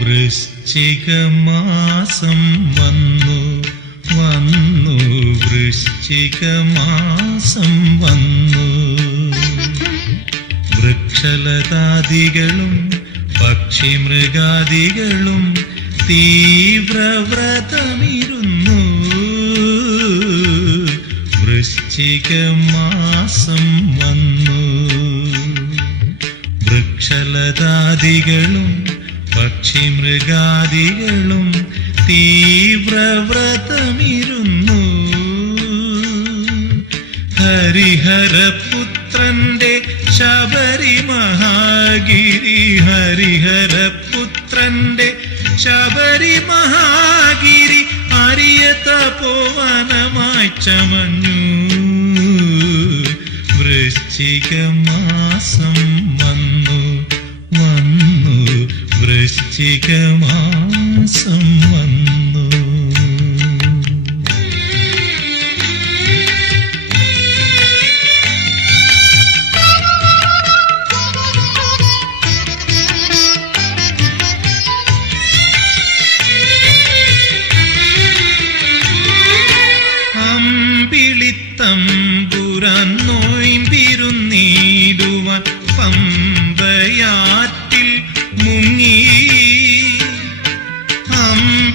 വൃശ്ചികമാസം വന്നു വന്നു. വൃശ്ചികമാസം വന്നു. വൃക്ഷലതാദികളും പക്ഷിമൃഗാദികളും തീവ്രവ്രതമിരുന്നു. വൃശ്ചികമാസം വന്നു. വൃക്ഷലതാദികളും പക്ഷിമൃഗാദികളും തീവ്രവ്രതമിരുന്നു. ഹരിഹരപുത്രന്റെ ശബരി മഹാഗിരി ഹരിഹരപുത്രന്റെ ശബരി മഹാഗിരി അരിയ തപോവനമായി ചമഞ്ഞു. വൃശ്ചികമാസം വന്നു വൃശ്ചികമാസം വന്നു. അമ്പിളിത്തം നോയിമ്പിരുന്നീടുവാൻ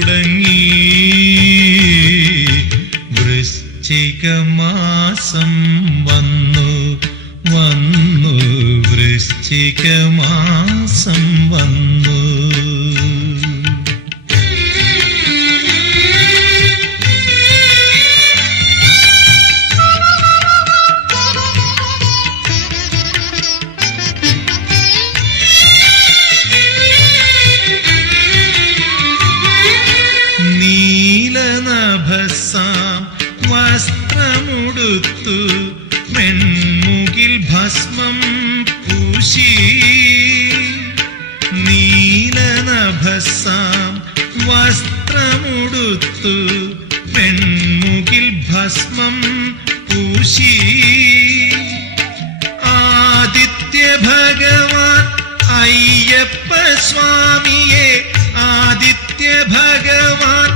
തുടങ്ങി. വൃശ്ചികമാസം വന്നു വന്നു. വൃശ്ചികമാസം വന്നു. നീലനഭസാം വസ്ത്രമുടുത്തു പെൺമുകിൽ ഭസ്മം പൂശി. നീലനഭസാം വസ്ത്രമുടുത്തു. പെൺമുകിൽ ഭസ്മം പൂശി. ആദിത്യ ഭഗവാൻ അയ്യപ്പ സ്വാമിയെ ആദിത്യ ഭഗവാൻ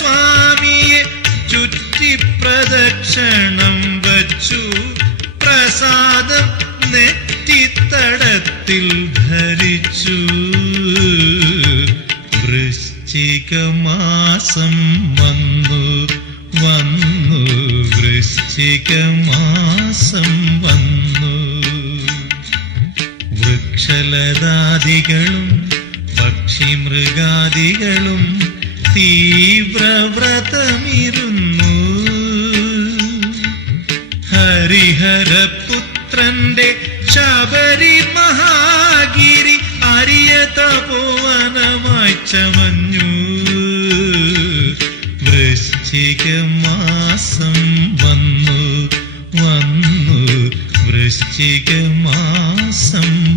സ്വാമിയെ ചുറ്റി പ്രദക്ഷിണം വച്ചു. പ്രസാദം നെറ്റിത്തടത്തിൽ ധരിച്ചു. വന്നു വന്നു. വന്നു. വൃക്ഷലതാദികളും തീവ്രവ്രതമിരുന്നു. ഹരിഹരപുത്രന്റെ ശബരി മഹാഗിരി അരിയ തപോവനമായി ചമഞ്ഞു. വൃശ്ചിക മാസം വന്നു വന്നു. വൃശ്ചികമാസം